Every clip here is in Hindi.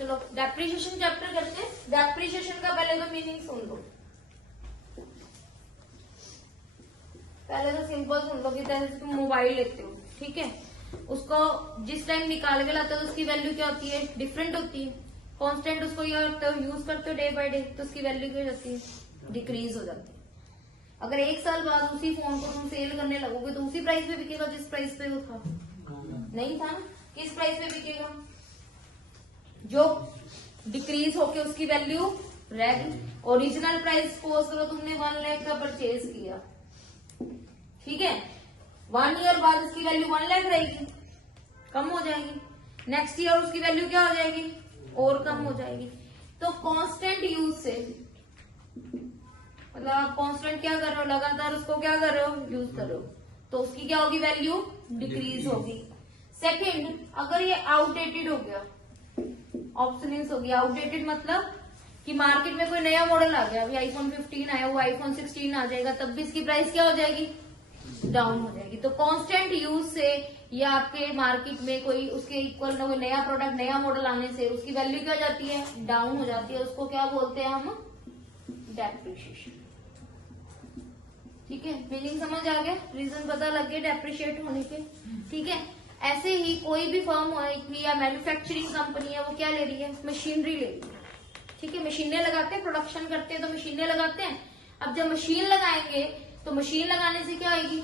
चलो डेप्रिसिएशन चैप्टर करते हैं। डेप्रिसिएशन का पहले तो मीनिंग सुन लो, पहले तो सिंपल सुन लो कि जैसे तुम मोबाइल लेते हो, ठीक है, उसको जिस टाइम निकाल के लाते हो तो उसकी वैल्यू क्या होती है, डिफरेंट होती है। कांस्टेंट उसको यूज करते हो डे बाय डे, तो उसकी वैल्यू क्या हो जाती है, डिक्रीज हो जाती है। अगर एक साल बाद उसी फोन को तुम सेल करने लगोगे तो उसी प्राइस पे बिकेगा जिस प्राइस पे वो था, नहीं था ना, किस प्राइस पे बिकेगा, जो डिक्रीज होके उसकी वैल्यू रहेगी। ओरिजिनल प्राइस सपोज करो तुमने 1 लाख का परचेज किया, ठीक है, 1 ईयर बाद उसकी वैल्यू 1 लाख रहेगी, कम हो जाएगी। नेक्स्ट ईयर उसकी वैल्यू क्या हो जाएगी, और कम हो जाएगी। तो कांस्टेंट यूज से मतलब आप कांस्टेंट क्या कर रहे हो, लगातार उसको क्या कर रहे हो, यूज कर रहे हो, तो उसकी क्या होगी, वैल्यू डिक्रीज होगी। सेकंड, अगर ये आउटडेटेड हो गया, ऑब्सोलेट हो गया, आउटडेटेड मतलब कि मार्केट में कोई नया मॉडल आ गया, अभी आईफोन 15 आया, वो आईफोन 16 आ जाएगा, तब भी इसकी प्राइस क्या हो जाएगी, डाउन हो जाएगी। तो कांस्टेंट यूज से या आपके मार्केट में कोई उसके इक्वल ना कोई नया प्रोडक्ट नया मॉडल आने से उसकी वैल्यू क्या हो जाती है, डाउन हो जाती है। उसको क्या बोलते हैं हम, डेप्रिसिएशन। ठीक है, मीनिंग समझ आ गया, रीजन पता लग गया डेप्रिशिएट होने के। ठीक है, ऐसे ही कोई भी फर्म होगी या मैन्युफैक्चरिंग कंपनी है, वो क्या ले रही है, मशीनरी ले रही है। ठीक है, मशीनें लगाते हैं, प्रोडक्शन करते हैं तो मशीनें लगाते हैं। अब जब मशीन लगाएंगे तो मशीन लगाने से क्या आएगी,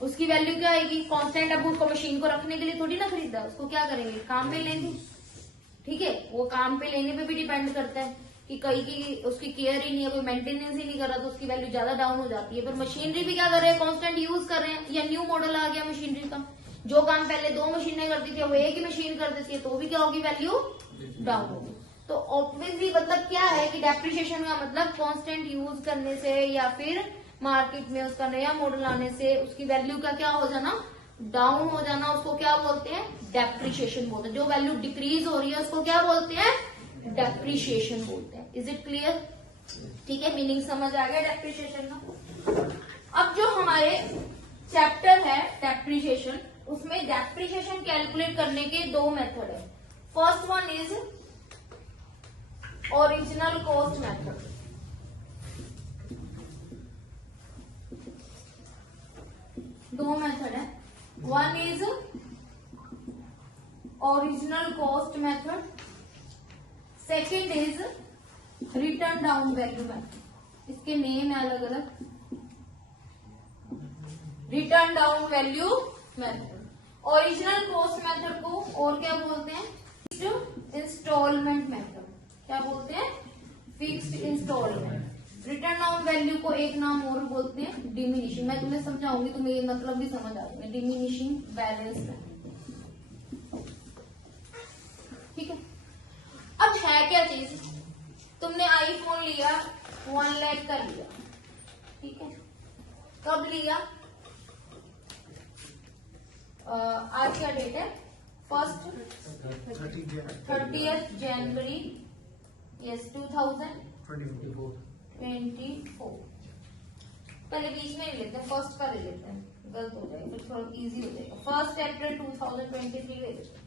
उसकी वैल्यू क्या आएगी, कांस्टेंट। अब उसको मशीन को रखने के लिए थोड़ी ना खरीदा, उसको क्या करेंगे, काम पे लेंगे। ठीक है, वो काम पे लेने पे भी डिपेंड करता है कि कई की उसकी केयर ही नहीं है, कोई मेंटेनेंस ही नहीं कर रहा, तो उसकी वैल्यू ज्यादा डाउन हो जाती है। पर मशीनरी भी क्या कर रहे हैं, कांस्टेंट यूज कर रहे हैं, या न्यू मॉडल आ गया मशीनरी का, जो काम पहले 2 मशीनें करती थी वो एक ही मशीन कर देती है, तो भी क्या होगी, वैल्यू डाउन होगी। तो ऑब्वियसली मतलब क्या है कि डेप्रिसिएशन का मतलब कांस्टेंट यूज करने से या फिर मार्केट में उसका नया मॉडल आने से उसकी वैल्यू का क्या हो जाना, डाउन हो जाना, उसको क्या बोलते हैं, डेप्रिसिएशन बोलते हैं। जो वैल्यू डिक्रीज हो रही है उसको क्या बोलते हैं, डेप्रिसिएशन बोलते हैं। Is it clear? ठीक है, मीनिंग समझ आ गया डेप्रिसिएशन का। अब जो हमारे चैप्टर है डेप्रिसिएशन, उसमें डेप्रिसिएशन कैलकुलेट करने के 2 मेथड है। First one is original cost method. दो मेथड है, one is original cost method, second is return down value method. इसके नेम है अलग अलग, return down value method. Original cost method को और क्या बोलते हैं, फिक्स्ड इंस्टॉलमेंट मेथड। क्या बोलते हैं, fixed installment. Return down value को एक नाम और बोलते हैं डिमिनिशिंग। मैं तुम्हें समझाऊंगी, तुम्हें ये मतलब भी समझ आ जाएगा, डिमिनिशिंग बैलेंस मेथड। ठीक है, अब है क्या चीज, तुमने आईफोन लिया 1 लाख का लिया, ठीक है, कब लिया, आज क्या डेट है, 30th जनवरी, यस 2024। पहले बीच में ले लेते हैं, फर्स्ट का ले लेते हैं, गलत हो जाएगा फिर थोड़ा इजी हो जाएगा। 1 अप्रैल 2023 ले लेते हैं।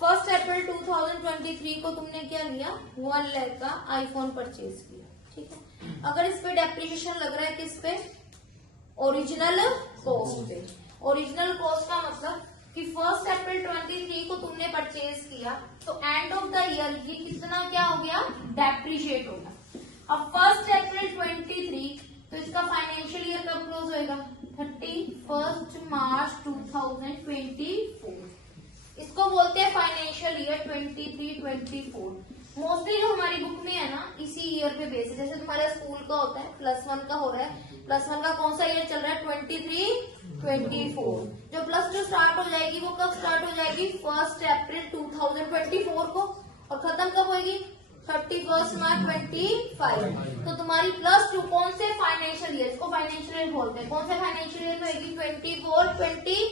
1 अप्रैल 2023 को तुमने क्या लिया, 1 लाख का आईफोन परचेज किया। ठीक है, अगर इस पे डेप्रिसिएशन लग रहा है किस पे, ओरिजिनल कॉस्ट पे। ओरिजिनल कॉस्ट का मतलब कि 1 अप्रैल 23 को तुमने परचेज किया, तो एंड ऑफ द ईयर ये कितना क्या हो गया, डेप्रिशिएट होगा। अब 1 अप्रैल 23 तो इसका फाइनेंशियल ईयर कब क्लोज होएगा, 31 मार्च 2024। इसको बोलते हैं फाइनेंशियल ईयर 23-24। मोस्टली जो हमारी बुक में है ना, इसी ईयर पे बेस है। जैसे तुम्हारे स्कूल का होता है, +1 का हो रहा है, +1 का कौन सा ईयर चल रहा है, 23-24। जो +2 स्टार्ट हो जाएगी वो कब स्टार्ट हो जाएगी, 1 अप्रैल 2024 को, और खत्म कब होगी, 31 मार्च 25। तो तुम्हारी +2 कौन से फाइनेंशियल ईयर, इसको फाइनेंशियल ईयर बोलते हैं, कौन से फाइनेंशियल ईयर में होगी, 24-25।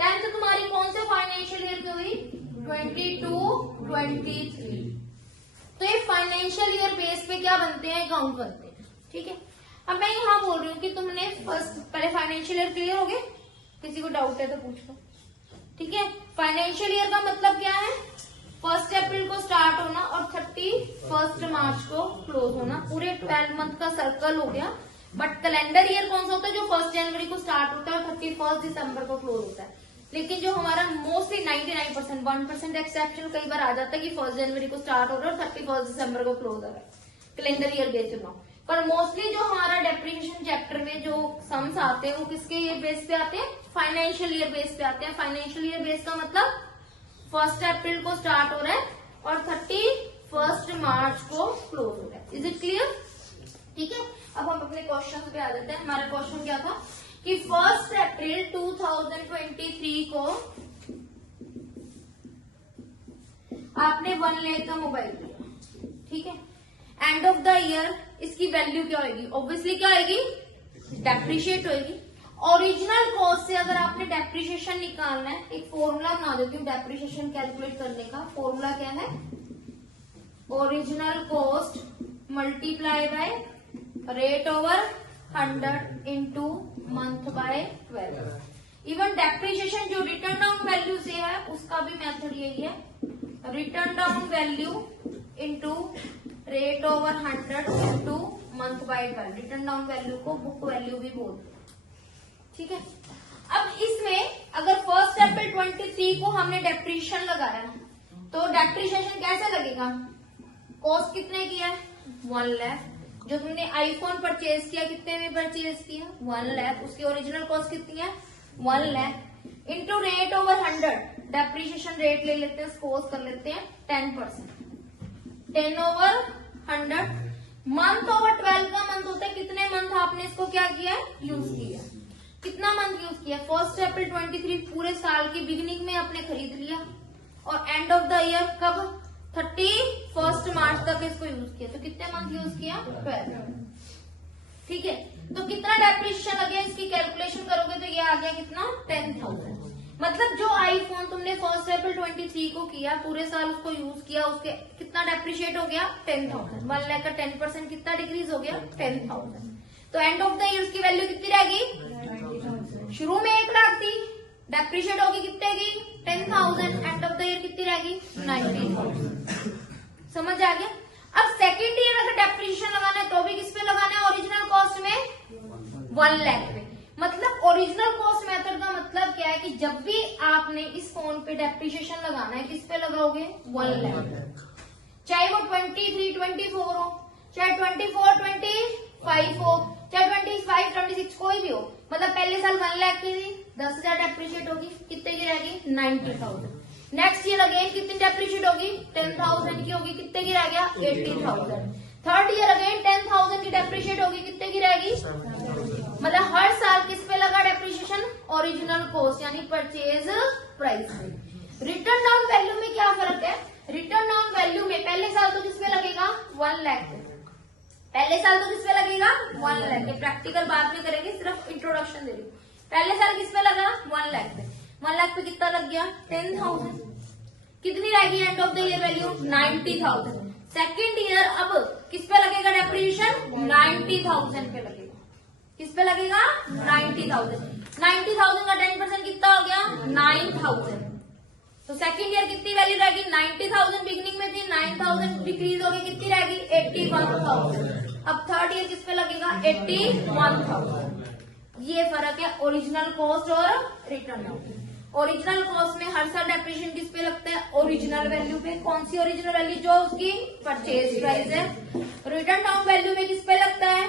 10th तुम्हारी कौन से फाइनेंशियल ईयर में हुई, 22-23। तो ये फाइनेंशियल ईयर बेस पे क्या बनते हैं, अकाउंट बनते हैं। ठीक है, अब मैं यहाँ बोल रही हूँ कि तुमने पहले फाइनेंशियल ईयर क्लियर हो गए, किसी को डाउट है तो पूछ लो। ठीक है, फाइनेंशियल ईयर का मतलब क्या है, 1 अप्रैल को स्टार्ट होना और 31 मार्च को क्लोज होना, पूरे 12 मंथ का सर्कल हो गया। बट कैलेंडर ईयर कौन सा होता है? जो 1 जनवरी को स्टार्ट होता है और 31 दिसंबर को क्लोज होता है। लेकिन जो हमारा मोस्टली 99%, 1% एक्सेप्शन कई बार आ जाता है कि 1 जनवरी को स्टार्ट हो रहा है और 31 दिसंबर को क्लोज हो रहा है कैलेंडर ईयर बेस्ड ना। पर मोस्टली जो हमारा डेप्रिसिएशन चैप्टर में जो सम्स आते हैं वो किसके बेस पे आते हैं? फाइनेंशियल ईयर बेस पे आते हैं। फाइनेंशियल ईयर बेस का मतलब 1 अप्रैल को स्टार्ट हो रहा है और 31 मार्च को क्लोज हो रहा है। Is it clear? ठीक है, अब हम अपने क्वेश्चन पे आ जाते हैं। हमारा क्वेश्चन क्या था कि 1 अप्रैल 2023 को आपने 1 लाख का मोबाइल लिया, ठीक है। एंड ऑफ द ईयर इसकी वैल्यू क्या होगी? ऑब्वियसली क्या होगी? डेप्रिशिएट होगी। ओरिजिनल कॉस्ट से अगर आपने डेप्रिशिएशन निकालना है, एक फॉर्मूला बना देती हूँ डेप्रिशिएशन कैलकुलेट करने का। फॉर्मूला क्या है? Original cost multiply by rate over 100 into month by 12। Even depreciation जो रिटर्न डाउन वैल्यू से है उसका भी मेथड यही है, return down value into rate over 100 into month by 12। Return down value को बुक वैल्यू भी बोलते हैं, ठीक है। अब इसमें अगर 1 अप्रैल 23 को हमने डेप्रिशिएशन लगाया तो डेप्रिशिएशन कैसे लगेगा? कॉस्ट कितने की है? 1 लाख। जो तुमने आईफोन परचेज किया कितने में परचेज किया? 1 लाख। उसकी ओरिजिनल कॉस्ट कितनी है? 1 lakh into rate over 100। Depreciation rate ले लेते हैं, सपोज कर लेते हैं 10%। 10 ओवर 100। मंथ ओवर 12 का मंथ होता है कितने मंथ आपने इसको क्या किया? यूज किया। कितना मंथ यूज किया? 1 अप्रैल 23 पूरे साल की बिगिनिंग में आपने खरीद लिया और एंड ऑफ द ईयर कब? 31 मार्च तक इसको यूज किया। तो कितने मंथ यूज किया? 12। ठीक है, तो कितना डेप्रिशिएशन लगे इसकी कैलकुलेशन करोगे तो ये आ गया कितना? 10,000। मतलब जो आईफोन तुमने 1 अप्रैल 23 को किया, पूरे साल उसको यूज किया, उसके कितना डेप्रिशिएट हो गया? 10,000। 1 लाख का 10% कितना डिक्रीज हो गया? 10,000। तो एंड ऑफ द ईयर उसकी वैल्यू कितनी रहेगी? शुरू में 1 लाख थी, डेप्रिशिएट होगी कितने की? 10,000। एंड ऑफ द ईयर कितनी रहेगी? 90,000। समझ आ गया? अब सेकेंड ईयर अगर डेप्रिशिएशन लगाना है तो भी किस पे लगाना है? ओरिजिनल कॉस्ट में 1 लाख पे। मतलब ओरिजिनल कॉस्ट मेथड का मतलब क्या है कि जब भी आपने इस फोन पे डेप्रिशिएशन लगाना है किस पे लगाओगे? 1 लाख। चाहे वो 23, 24 हो, चाहे 24, 25 हो, चाहे 25, 26 कोई भी हो। मतलब पहले साल 1 लाख की थी, 10,000 डेप्रिशिएट होगी, कितने की रहेगी? 90,000। नेक्स्ट ईयर अगेन कितनी डेप्रिशिएट होगी? 10,000 की होगी, कितने की रह गया? 80,000। थर्ड ईयर अगेन 10,000 की डेप्रिशिएट होगी, कितने की रहेगी? मतलब हर साल किस पे लगा डेप्रिशिएशन? ओरिजिनल कॉस्ट यानी परचेज प्राइस पे। रिटर्न डाउन वैल्यू में क्या फर्क है? रिटर्न डाउन वैल्यू में पहले साल तो किस पे लगेगा? 1 लाख पे। पहले साल तो किस पे लगेगा? 1 लाख पे। प्रैक्टिकल बाद में करेंगे, सिर्फ इंट्रोडक्शन दे रही हूँ। पहले साल किस पे लगा? 1 लाख पे। 1 लाख पे कितना लग गया? 10,000। कितनी रहेगी end of the year value? 90,000। Second year अब किस पे लगेगा डेप्रिशिएशन? 90,000 पे लगेगा। किस पे लगेगा? 90,000। 90,000 का 10% कितना हो गया? 9,000। तो सेकेंड ईयर कितनी वैल्यू रहेगी? 90,000 बिगिनिंग में थी, 9,000 डिक्रीज हो गई, कितनी रहेगी? 81,000। अब थर्ड ईयर किस पे लगेगा? 81,000। ये फर्क है ओरिजिनल कॉस्ट और रिटर्न डाउन। ओरिजिनल कॉस्ट में हर साल डेप्रिशिएशन किस पे लगता है? ओरिजिनल वैल्यू पे। कौन सी ओरिजिनल वैल्यू? जो उसकी परचेज प्राइस है। रिटर्न डाउन वैल्यू में किस पे लगता है?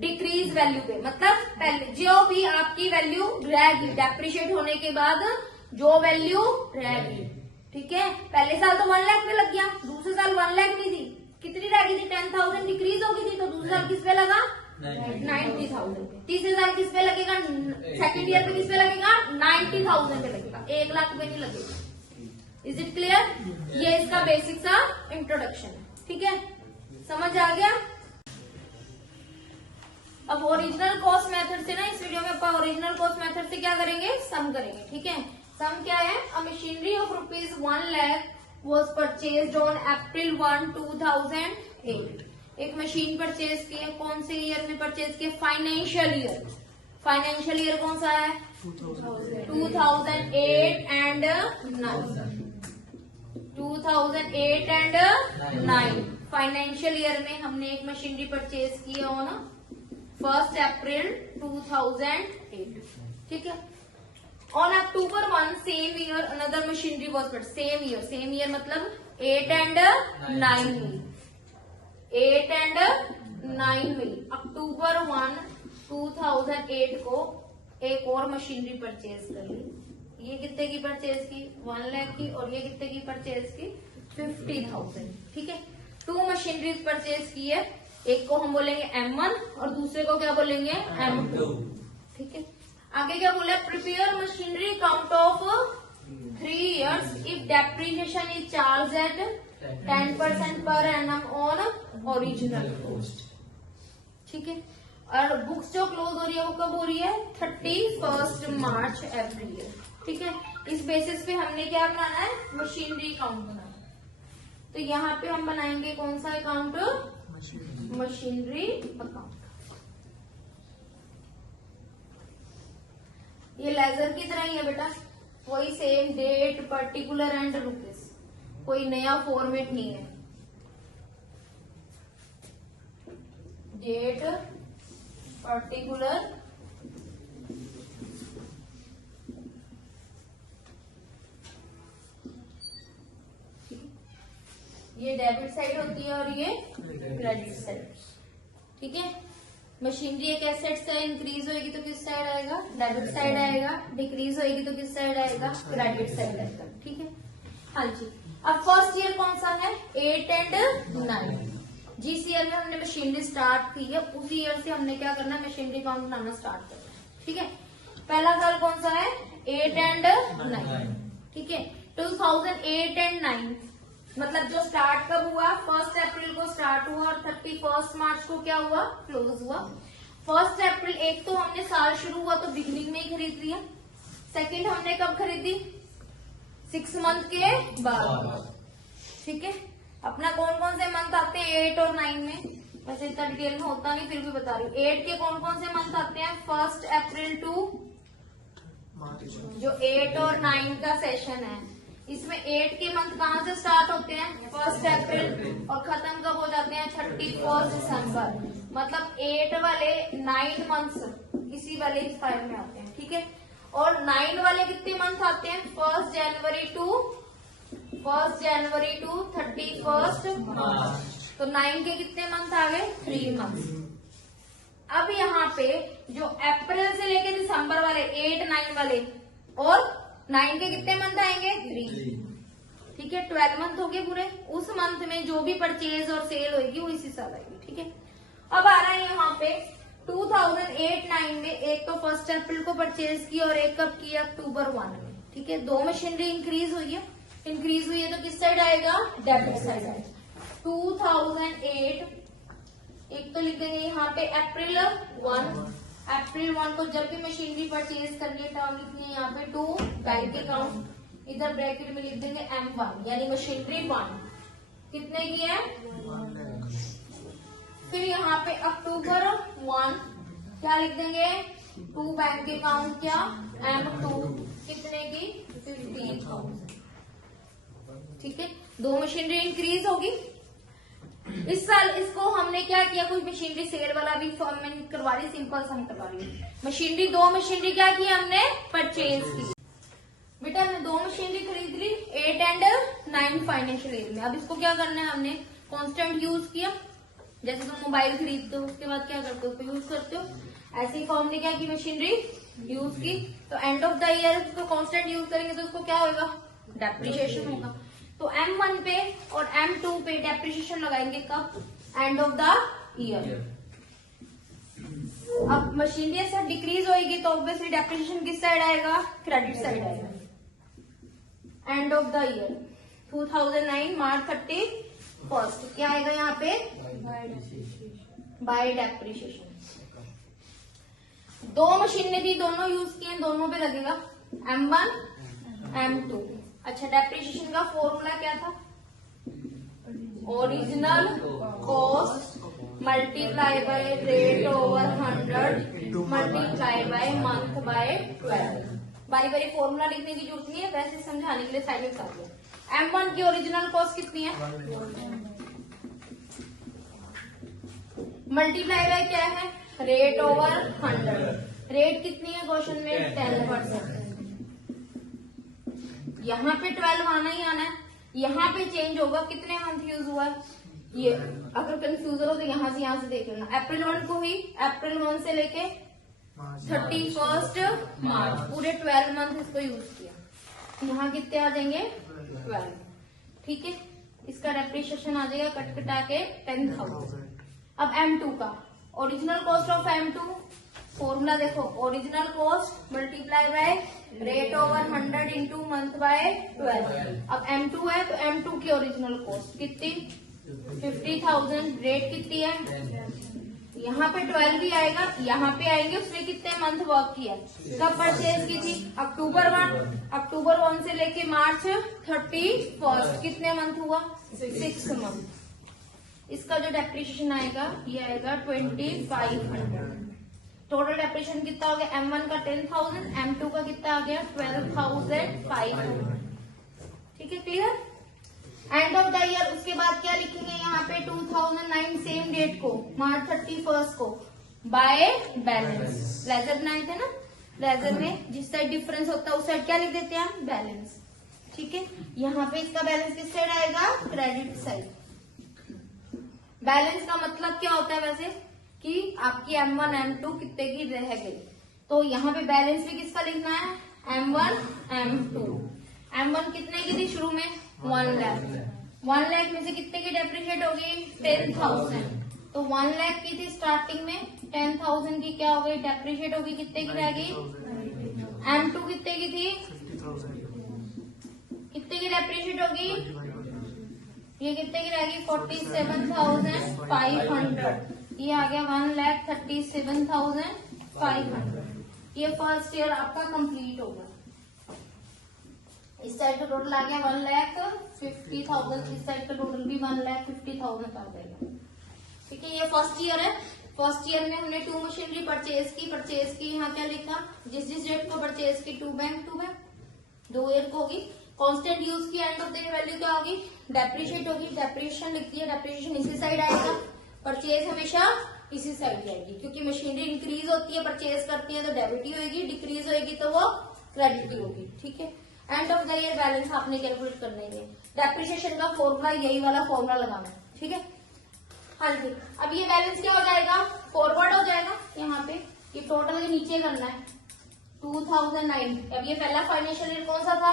डिक्रीज वैल्यू पे। मतलब पहले जो भी आपकी वैल्यू रहेगी डेप्रिशिएट होने के बाद जो वैल्यू रहेगी, ठीक है। पहले साल तो 1 लाख पे लग गया, दूसरे साल 1 लाख नहीं थी, कितनी रह गई थी? 10,000 डिक्रीज हो गई थी, तो दूसरे साल किस पे लगा? 90,000 पे। तीसरे साल किस पे लगेगा? सेकेंड ईयर पे किस पे लगेगा? 90,000 पे लगेगा, 1 लाख पे नहीं लगेगा। Is it clear? ये इसका बेसिक सा इंट्रोडक्शन है, ठीक है। समझ आ गया? अब ओरिजिनल कॉस्ट मेथड से ना, इस वीडियो में अपन ओरिजिनल कॉस्ट मेथड से क्या करेंगे? सम करेंगे, ठीक है। सम क्या है? अ machinery of ₹1 lakh was purchased on April 1, 2008। एक मशीन परचेज की है, कौन से ईयर में परचेज की है? Financial year. फाइनेंशियल ईयर कौन सा है? 2008 एंड 9। 2008 एंड 9 फाइनेंशियल ईयर में हमने एक मशीनरी परचेज किया हो ना 1 अप्रैल 2008, ठीक है। On October 1 same year another machinery was but same year मतलब 8 एंड 9 हुई, 8 एंड 9 हुई। अक्टूबर 1 2008 को एक और मशीनरी परचेज कर ली। ये कितने की परचेज की? 1 लाख की। और ये कितने की परचेज की? 50,000, ठीक है। 2 मशीनरीज परचेज की है, एक को हम बोलेंगे M1 और दूसरे को क्या बोलेंगे? M2, ठीक है। आगे क्या बोला? Prepare machinery count of 3 years if depreciation is charge at 10% per annum on original cost, ठीक है। और बुक्स जो क्लोज हो रही है वो कब हो रही है? 31 मार्च एवरी ईयर, ठीक है। इस बेसिस पे हमने क्या बनाना है? मशीनरी अकाउंट बनाना है। तो यहाँ पे हम बनाएंगे कौन सा अकाउंट? Machinery account. ये लेजर की तरह ही है बेटा, वही same date, particular and rupees, कोई नया फॉर्मेट नहीं है। डेट, पर्टिकुलर, ये डेबिट साइड होती है और ये क्रेडिट साइड, ठीक है। मशीनरी एक एसेट से इंक्रीज होगी तो किस साइड आएगा? डेबिट साइड आएगा। डिक्रीज होगी तो किस साइड आएगा? क्रेडिट साइड आएगा, ठीक है। हाँ जी। अब फर्स्ट ईयर कौन सा है? 8 एंड 9। जिस ईयर में हमने मशीनरी स्टार्ट की है उसी ईयर से हमने क्या करना है? मशीनरी अकाउंट बनाना स्टार्ट करना है, ठीक है। पहला साल कौन सा है? 8 एंड 9, ठीक है। 2008 एंड 9 मतलब जो स्टार्ट कब हुआ? 1 अप्रैल को स्टार्ट हुआ और 31 मार्च को क्या हुआ? क्लोज हुआ। 1 अप्रैल, एक तो हमने साल शुरू हुआ तो बिगिनिंग में ही खरीद लिया। सेकंड हमने कब खरीदी? 6 मंथ के बाद, ठीक है। अपना कौन कौन से मंथ आते हैं 8 और 9 में? वैसे इतना डिटेल में होता नहीं, फिर भी बता रही हूँ। 8 के कौन कौन से मंथ आते हैं? 1 अप्रैल टू जो 8 और 9 का सेशन है, इसमें 8 के मंथ कहाँ से स्टार्ट होते हैं? 1 अप्रैल और खत्म कब हो जाते हैं? 31 दिसंबर। मतलब 8 वाले 9 मंथ्स इसी वाले इस फाइल में आते हैं, ठीक है। और 9 वाले कितने मंथ आते हैं? 1 जनवरी टू 31 मार्च। तो 9 के कितने मंथ आ गए? 3 मंथ। अब यहाँ पे जो अप्रैल से लेके दिसंबर वाले 8, 9 वाले और 9 के कितने मंथ आएंगे? 3, ठीक है। 12 मंथ हो गए पूरे। उस मंथ में जो भी परचेज और सेल होगी वो इसी साल आएगी, ठीक है। अब आ रहा है यहाँ पे 2008-9 में एक तो 1 अप्रैल को परचेज की और एक कब की? अक्टूबर 1 में, ठीक है। 2 मशीनरी इंक्रीज हुई है। इंक्रीज हुई है तो किस साइड आएगा? डेबिट साइड आएगा। 2008 एक तो लिख देंगे यहाँ पे अप्रैल 1 को जब भी मशीनरी परचेज करनी है टर्म लिखनी है यहाँ पे 2 बैंक अकाउंट, इधर ब्रैकेट में लिख देंगे M1 यानी मशीनरी 1 कितने की है? फिर यहाँ पे अक्टूबर 1 क्या लिख देंगे? 2 बैंक अकाउंट क्या? M2 कितने की? 15,000, ठीक है। 2 मशीनरी इंक्रीज होगी। इस साल इसको हमने क्या किया? कोई मशीनरी सेल वाला भी फॉर्म में करवा रही, सिंपल सा करवा रही मशीनरी। 2 मशीनरी क्या की हमने? परचेज की। बेटा हमने 2 मशीनरी खरीद ली 8 एंड 9 फाइनेंशियल ईयर में। अब इसको क्या करना है? हमने कांस्टेंट यूज किया। जैसे तुम मोबाइल खरीदते हो उसके बाद क्या करते हो? उसको यूज करते हो। ऐसे ही फॉर्म ने क्या की? मशीनरी यूज की। तो एंड ऑफ द ईयर उसको कांस्टेंट यूज करेंगे तो उसको क्या होगा? डेप्रिसिएशन होगा। तो M1 पे और M2 पे डेप्रिसिएशन लगाएंगे कब? End of the year. अब मशीनरी ऐसा डिक्रीज होगी तो ऑब्वियसली डेप्रिसिएशन किस साइड आएगा? क्रेडिट साइड आएगा। एंड ऑफ द ईयर 2009 मार्च 31 क्या आएगा यहाँ पे? Bye depreciation. 2 मशीनरी दोनों यूज किए, दोनों पे लगेगा M1 M2। अच्छा, डेप्रिसिएशन का फॉर्मूला क्या था? Original cost multiply by rate over 100 multiply by month by 12। बारी बारी फॉर्मूला लिखने की जरूरत नहीं है, वैसे समझाने के लिए साइड में कर दो। M1 की ओरिजिनल कॉस्ट कितनी है, मल्टीप्लाई बाय क्या है, रेट ओवर 100। रेट कितनी है क्वेश्चन में, 10%। यहाँ पे 12 आना ही आना है, यहाँ पे चेंज होगा, कितने मंथ यूज हुआ है ये, अगर कंफ्यूजन हो तो यहाँ से देख लेना। अप्रैल 1 को ही, अप्रैल 1 से लेके 31 मार्च, पूरे 12 मंथ इसको यूज किया। यहाँ कितने आ जाएंगे, 12। ठीक है, इसका डेप्रिसिएशन आ जाएगा कट कटा के 10,000। अब M2 का original cost of M2, formula देखो, original cost multiply by rate over 100 into month by 12। अब M2 है तो M2 की ओरिजिनल कॉस्ट कितनी, 50,000। रेट कितनी है, यहाँ पे 12 भी आएगा, यहाँ पे आएंगे, उसने कितने मंथ वर्क किया, कब परचेज की थी, अक्टूबर 1 से लेके मार्च 31, कितने मंथ हुआ, 6 मंथ। इसका जो डेप्रिसिएशन आएगा ये आएगा 2500। टोटल डेप्रिसिएशन कितना हो गया, M1 का 10,000, M2 का कितना आ गया 12,500। ठीक है, clear. End of the year, उसके बाद क्या लिखेंगे यहाँ पे 2009 सेम डेट को, मार्च 31 को, बाय बैलेंस। लेजर बनाए थे ना, लेजर में जिस साइड डिफरेंस होता है उस साइड क्या लिख देते हैं हम, बैलेंस। ठीक है, यहाँ पे इसका बैलेंस किस साइड आएगा, क्रेडिट साइड। बैलेंस का मतलब क्या होता है वैसे, कि आपकी M1 M2 कितने की रह गई, तो यहाँ पे बैलेंस भी किसका लिखना है, M1 M2। M1 कितने की थी शुरू में, 1 लाख। 1 लाख में से कितने की डेप्रिशिएट होगी, 10,000। तो 1 लाख की थी स्टार्टिंग में, 10,000 की क्या हो गई, डेप्रिशिएट होगी, कितने की रहेगी, M2 कितने की थी, कितने की डेप्रिशिएट होगी, ये कितने की रहेगी, 47,500। ये आ गया 1,37,500। ये फर्स्ट ईयर आपका कंप्लीट होगा। इस साइड का टोटल आ गया 1,50,000, इस साइड का टोटल भी 1,50,000 आ जाएगा। ठीक है, ये फर्स्ट ईयर है। फर्स्ट ईयर में हमने 2 मशीनरी परचेज की, यहाँ क्या लिखा, जिस डेट को परचेज की 2 बैंक 2 ईयर को होगी। कांस्टेंट यूज की, एंड ऑफ द वैल्यू क्या होगी, डेप्रिशिएट होगी, डेप्रिशिएशन लिखती है, डेप्रिशिएशन इसी साइड आएगा, परचेज हमेशा इसी साइड जाएगी, क्योंकि मशीनरी इंक्रीज होती है, परचेज करती है तो डेबिट ही होगी, डिक्रीज होगी तो वो क्रेडिट ही होगी। ठीक है, end of the year balance आपने कैलकुलेट करना है। डेप्रिशिएशन का फॉर्मूला यही वाला फॉर्मूला लगाना है। ठीक है, हाँ जी। अब ये बैलेंस क्या हो जाएगा, फॉरवर्ड हो जाएगा, यहाँ पे ये टोटल के नीचे करना है 2009। अब ये पहला फाइनेंशियल ईयर कौन सा था,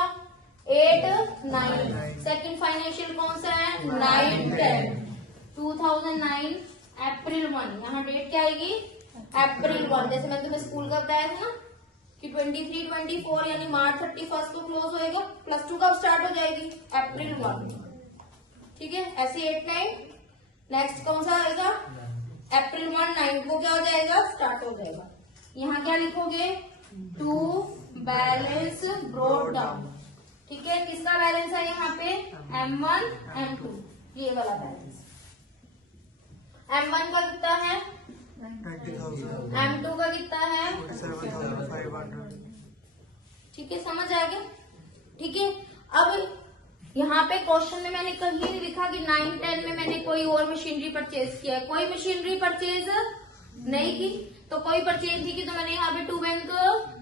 8-9। सेकेंड फाइनेंशियल कौन सा है, 9-10। 2009 अप्रैल 1, यहाँ डेट क्या आएगी, अप्रैल 1। जैसे मैंने तुम्हें स्कूल का बताया था ना कि 23-24 यानी मार्च 31 को क्लोज होएगा, +2 कब स्टार्ट हो जाएगी, अप्रैल 1। ठीक है, ऐसे 8-9। नेक्स्ट कौन सा आएगा, अप्रैल 1-9 को क्या हो जाएगा, स्टार्ट हो जाएगा। यहाँ क्या लिखोगे, टू बैलेंस ब्रॉट डाउन। ठीक है, किसका बैलेंस है यहाँ पे, M1 M2, ये वाला बैलेंस। M1 का कितना है, 90,000। M2 का कितना है, 47,500। ठीक है, समझ आ गया। ठीक है, अब यहाँ पे क्वेश्चन में मैंने कहीं नहीं लिखा कि 9-10 में मैंने कोई और मशीनरी परचेज किया है, कोई मशीनरी परचेज नहीं की, तो कोई परचेज नहीं की तो मैंने यहाँ पे 2 बैंक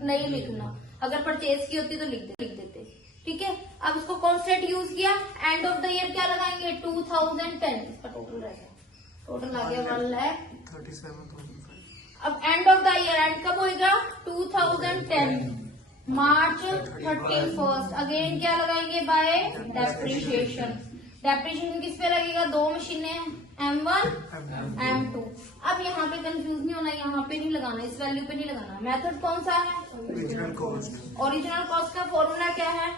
नहीं लिखना, अगर परचेज की होती तो लिख देते। ठीक है, अब इसको कॉन्स्टेंट यूज किया, एंड ऑफ द ईयर क्या लगाएंगे, 2010। इसका टोटल रहेगा, टोटल आ गया 1,37,500। अब end of the year, and कब होएगा, 2010 मार्च 31। अगेन क्या लगाएंगे, बाय डेप्रिशिएशन। डेप्रिशिएशन किस पे लगेगा, 2 मशीनें, M1 M2। अब यहाँ पे कंफ्यूज नहीं होना, यहाँ पे नहीं लगाना, इस वैल्यू पे नहीं लगाना। मेथड कौन सा है, ओरिजिनल कॉस्ट। ओरिजिनल कॉस्ट का फॉर्मूला क्या है,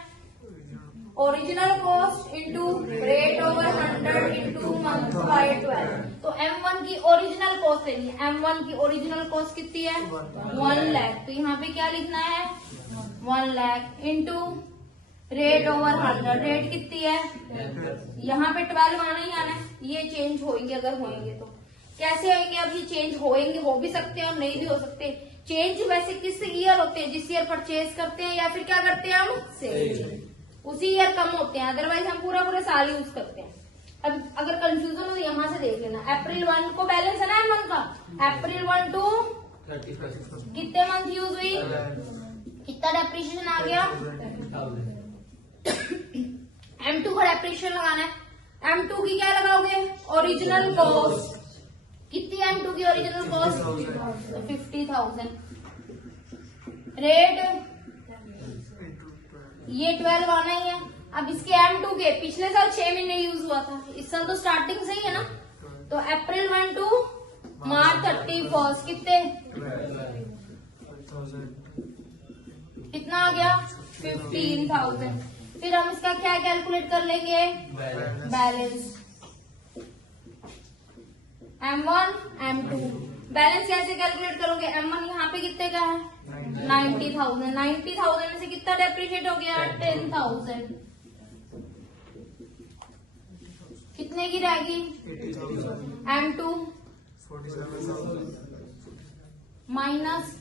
original cost into rate over 100 into month by 12। तो M1 की ओरिजिनल कॉस्ट है, M1 की ओरिजिनल कॉस्ट कितनी है, 1 लाख। तो यहाँ पे क्या लिखना है, 1 lakh into rate over 100। Rate कितनी है, यहाँ पे 12 आना ही आना है। ये चेंज होंगे, अगर होंगे तो कैसे होंगे, अब ये चेंज होंगे, हो भी सकते हैं और नहीं भी हो सकते। चेंज वैसे किस ईयर होते हैं, जिस ईयर परचेज करते हैं या फिर क्या करते हैं हम, सेल। उसी ईयर कम होते हैं, अदरवाइज हम पूरा पूरा साल यूज करते हैं। अब अगर कंफ्यूजन हो तो यहाँ से देख लेना। अप्रैल 1 को बैलेंस है ना M1 का, अप्रैल 1 टू 31 कितने मंथ यूज हुई, कितना डेप्रिशिएशन आ गया। M2 का डेप्रिशिएशन लगाना है। M2 की क्या लगाओगे, ओरिजिनल कॉस्ट। कितनी M2 की ओरिजिनल कॉस्ट, 50,000। रेट ये 12 आना ही है। अब इसके M2 के पिछले साल 6 महीने यूज हुआ था, इस साल तो स्टार्टिंग से ही है ना, तो अप्रैल 1 टू मार्च 31 कितने, 5,000 कितना आ गया, 15,000। फिर हम इसका क्या कैलकुलेट कर लेंगे, बैलेंस। M1 M2 बैलेंस कैसे कैलकुलेट करोगे, M1 यहाँ पे कितने का है, 90,000। 90,000 में से कितना डेप्रिशिएट हो गया, 10,000। कितने की रहेगी, 80,000 M2 47,000 माइनस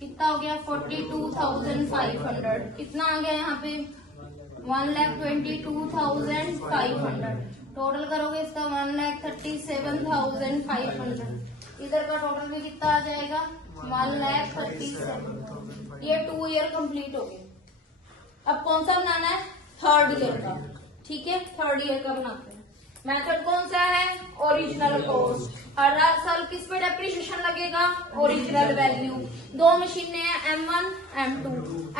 कितना हो गया, 42,500। कितना आ गया यहाँ पे, 1,22,500। टोटल करोगे इसका 1,37,500। इधर का टोटल भी कितना आ जाएगा, 1,37,000। ये 2 ईयर कंप्लीट हो गए। अब कौन सा बनाना है, थर्ड ईयर का। ठीक है, थर्ड ईयर का बनाते हैं। मेथड कौन सा है, ओरिजिनल कॉस्ट। हर साल किस पे डेप्रिशिएशन लगेगा, ओरिजिनल वैल्यू। 2 मशीनें हैं M1 M2।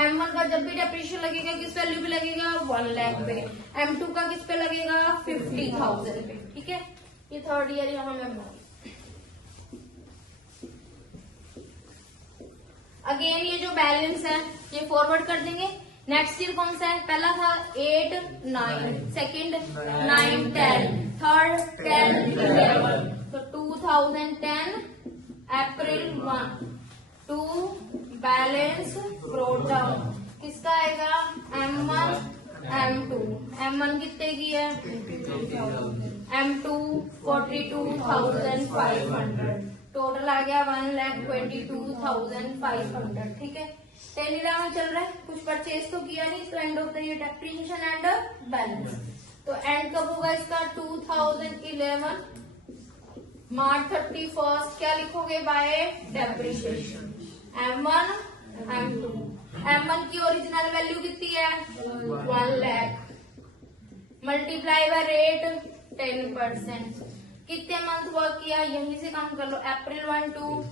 M1 का जब भी डेप्रिशिएशन लगेगा किस वैल्यू पे लगेगा, 1 लाख पे। M2 का किस पे लगेगा, 50,000 पे। ठीक है, ये थर्ड ईयर यहाँ में बना। अगेन ये जो बैलेंस है ये फॉरवर्ड कर देंगे। नेक्स्ट ईयर कौन सा है, पहला था 8 9, सेकंड 9 10, थर्ड 10 11। तो 2010 अप्रैल 1 टू बैलेंस ब्रोट डाउन किसका आएगा, M1 M2। M1 कितने की है, M2 42,500। टोटल आ गया 1,22,500। ठीक है, 10 में चल रहा है, कुछ परचेज तो किया नहीं, तो end of the year depreciation and balance. तो एंड कब होगा इसका, 2011 मार्च 31। क्या लिखोगे, bye depreciation. M1 M2। M1 की ओरिजिनल वैल्यू कितनी है, 1 लाख, मल्टीप्लाई बाय रेट 10%। कितने मंथ वर्क किया, यहीं से काम कर लो। अप्रैल 1 टू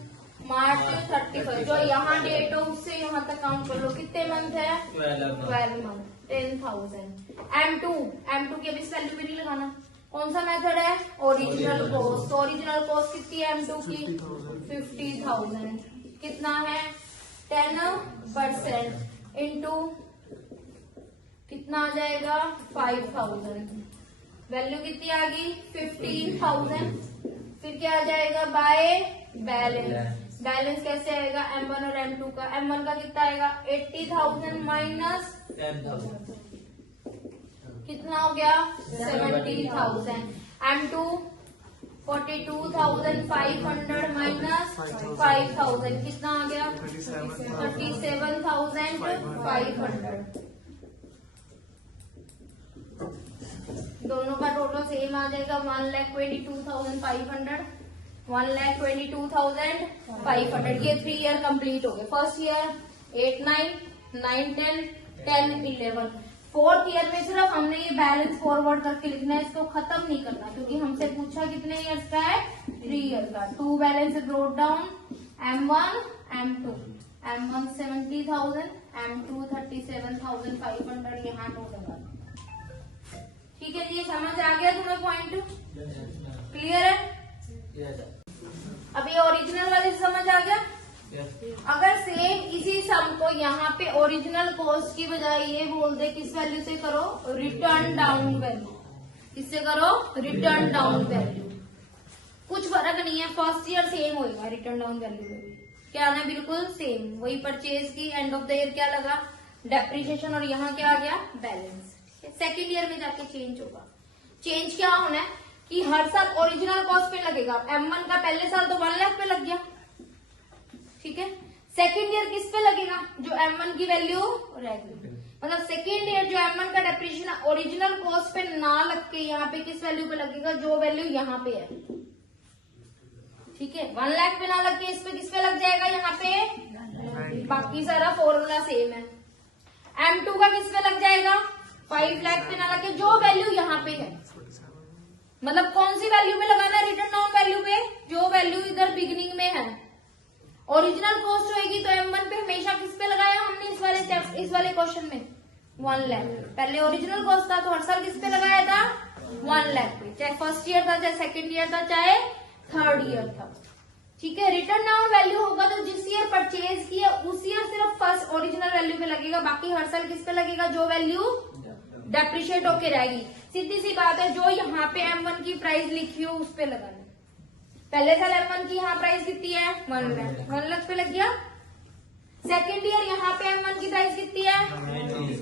मार्च 31, जो यहाँ डेट हो उससे यहाँ तक काउंट कर लो। कितने मंथ है, 12 मंथ, 10,000। M2 की अभी इस वैल्यू पे नहीं लगाना। कौन सा मेथड है, ओरिजिनल कॉस्ट। ओरिजिनल कॉस्ट कितनी है M2 की, 50,000। कितना है, 10% इंटू कितना आ जाएगा, 5,000। वैल्यू कितनी आ गई, 15,000। फिर क्या आ जाएगा, बाय बैलेंस। बैलेंस कैसे आएगा, M1 और M2 का। M1 का कितना आएगा, 80,000 माइनस 10,000। कितना हो गया, 70,000। M2 42,500 माइनस 5,000 कितना आ गया, 37,500। दोनों का टोटल सेम आ जाएगा, 1,22,500। 1,22,500। ये 3 ईयर कंप्लीट हो गए। First year 8 9 9 10 10 11। फोर्थ ईयर में सिर्फ हमने ये बैलेंस फॉरवर्ड करके लिखना है, इसको खत्म नहीं करना, क्योंकि हमसे पूछा कितने ईयर्स का है, 3 ईयर का। 2 balance brought down, M1 M2। M1 70,000, M2 37,500। यहाँ नोट लगा। ठीक है जी, ये समझ आ गया तुम्हें पॉइंट, क्लियर है। अब ये ओरिजिनल वाले से समझ आ गया। अगर सेम इसी सम को यहाँ पे ओरिजिनल कॉस्ट की बजाय ये बोल दे किस वैल्यू से करो, रिटर्न डाउन वैल्यू। किससे करो, रिटर्न डाउन वैल्यू। कुछ फर्क नहीं है, फर्स्ट ईयर सेम होगा रिटर्न डाउन वैल्यू में भी। क्या आना है, बिल्कुल सेम वही। परचेज की एंड ऑफ द ईयर क्या लगा, डेप्रिसिएशन, और यहाँ क्या आ गया, बैलेंस। सेकेंड ईयर में जाके चेंज होगा। चेंज क्या होना है कि हर साल ओरिजिनल कॉस्ट पे लगेगा। M1 का पहले साल तो 1 लाख पे लग गया, ठीक है। सेकेंड ईयर किस पे लगेगा, जो M1 की वैल्यू रहेगी। मतलब सेकेंड ईयर जो M1 का डेप्रिसिएशन ओरिजिनल कॉस्ट पे ना लग के यहाँ पे किस वैल्यू पे लगेगा, जो वैल्यू यहाँ पे है, ठीक है। 1 लाख पे ना लग के इस पे किस पे लग जाएगा, यहाँ पे। बाकी सारा फॉर्मूला सेम है। M2 का किस पे लग जाएगा, 5 लाख पे ना लग के जो वैल्यू यहाँ पे है, मतलब कौन सी वैल्यू पे लगाना है, रिटर्न डाउन वैल्यू पे, जो वैल्यू इधर बिगिनिंग में है। ओरिजिनल कॉस्ट होगी तो M1 पे हमेशा किस पे लगाया हमने इस वाले क्वेश्चन में, 1 लाख। पहले ओरिजिनल कॉस्ट था तो हर साल किस पे लगाया था, 1 लाख पे, चाहे फर्स्ट ईयर था, चाहे सेकेंड ईयर था, चाहे थर्ड ईयर था, ठीक है। रिटर्न डाउन वैल्यू होगा तो जिस ईयर परचेज किया उस ईयर सिर्फ फर्स्ट ओरिजिनल वैल्यू पे लगेगा, बाकी हर साल किस पे लगेगा, जो वैल्यू डेप्रिशिएट होके रहेगी। सीधी सी बात है, जो यहाँ पे M1 की प्राइस लिखी हो उस पे लगाना। पहले साल M1 की यहाँ प्राइस कितनी है, 1 लाख, 1 लाख पे लग गया। सेकेंड ईयर यहाँ पे M1 की प्राइस कितनी है,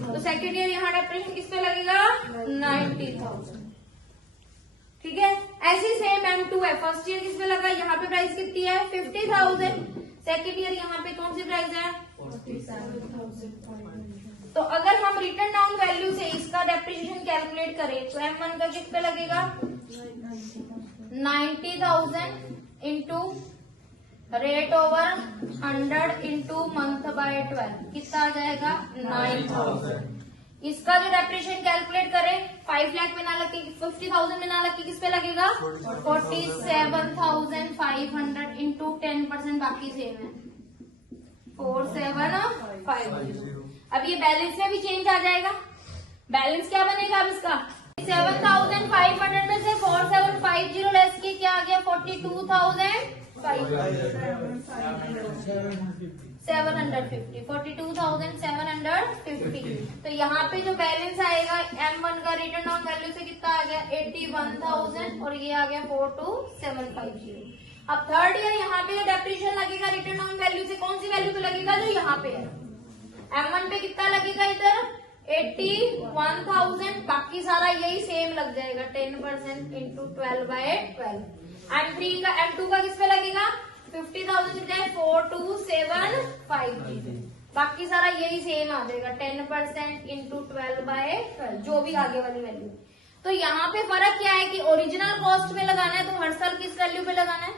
तो सेकेंड ईयर यहाँ डेप्रिशिएशन किस पे लगेगा, 90,000, ठीक है। ऐसी सेम M2 है, फर्स्ट ईयर किस पे लगा, यहाँ पे प्राइस कितनी है, 50,000। सेकेंड ईयर यहाँ पे कौन सी प्राइस है, 47,000। तो अगर हम रिटर्न डाउन वैल्यू से इसका डेप्रिसिएशन कैलकुलेट करें तो M1 का किस पे लगेगा, 90,000 into rate over 100 into month by 12 कितना आ जाएगा, 9,000। इसका जो डेप्रिसिएशन कैलकुलेट करें 5 लाख में ना लगे, 50,000 में ना लगे, किस पे लगेगा, 47,500 इंटू 10%, बाकी सेम है 4750। अब ये बैलेंस में भी चेंज आ जाएगा। बैलेंस क्या बनेगा अब इसका, 7,500 में से 4750 लेस की क्या आ गया, 42,750, 42,750। तो यहाँ पे जो बैलेंस आएगा M1 का रिटर्न ऑन वैल्यू से कितना आ गया, 81,000 और ये आ गया 42,750। अब थर्ड ईयर यहाँ पे डेप्रिसिएशन लगेगा रिटर्न ऑन वैल्यू से, कौन सी वैल्यू पे लगेगा, जो यहाँ पे है। M1 पे कितना लगेगा, इधर 81,000, बाकी सारा यही सेम लग जाएगा, 10% इंटू 12/12। M2 का किस पे लगेगा, 50,000 42,750, बाकी सारा यही सेम आ जाएगा, 10% इंटू 12/12, जो भी आगे वाली वैल्यू। तो यहाँ पे फर्क क्या है कि ओरिजिनल कॉस्ट पे लगाना है तो हर साल किस वैल्यू पे लगाना है,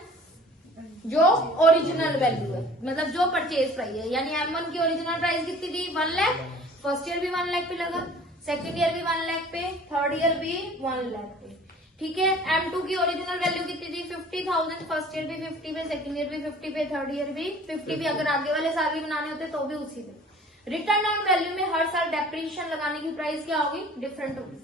जो ओरिजिनल वैल्यू है, मतलब जो परचेज प्राइस है। यानी M1 की ओरिजिनल प्राइस कितनी थी, 1 लाख, फर्स्ट ईयर भी 1 लाख पे लगा, सेकेंड ईयर भी 1 लाख पे, थर्ड ईयर भी 1 लाख पे, ठीक है। M2 की ओरिजिनल वैल्यू कितनी थी, 50,000, फर्स्ट ईयर भी 50 पे, सेकेंड ईयर भी 50 पे, थर्ड ईयर भी 50 पे, अगर आगे वाले साल भी बनाने होते तो भी उसी पे। रिटर्न डाउन वैल्यू में हर साल डेप्रिसिएशन लगाने की प्राइस क्या होगी, डिफरेंट होगी,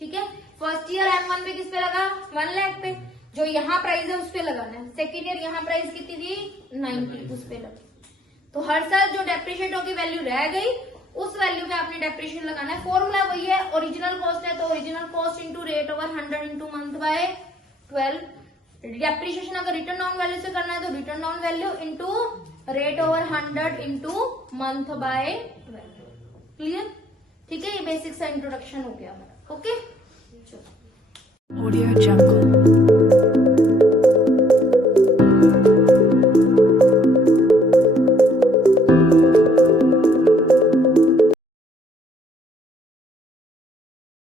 ठीक है। फर्स्ट ईयर M1 पे किस पे लगा, 1 लाख पे, जो यहाँ प्राइस है उस पे लगाना है। सेकेंड ईयर यहाँ प्राइस कितनी थी, 90, उस पे लगा। तो हर साल जो डेप्रिशिएट होगी वैल्यू रह गई, उस वैल्यू पे आपने डेप्रिशिएशन लगाना है। फॉर्मूला वही है, ओरिजिनल कॉस्ट है तो original cost into rate over 100 into month by 12। Depreciation अगर रिटर्न डाउन वैल्यू से करना है तो return down value into rate over 100 into month by 12। Clear, ठीक है। ये बेसिक सा इंट्रोडक्शन हो गया हमारा, ओके। Audio Jungle.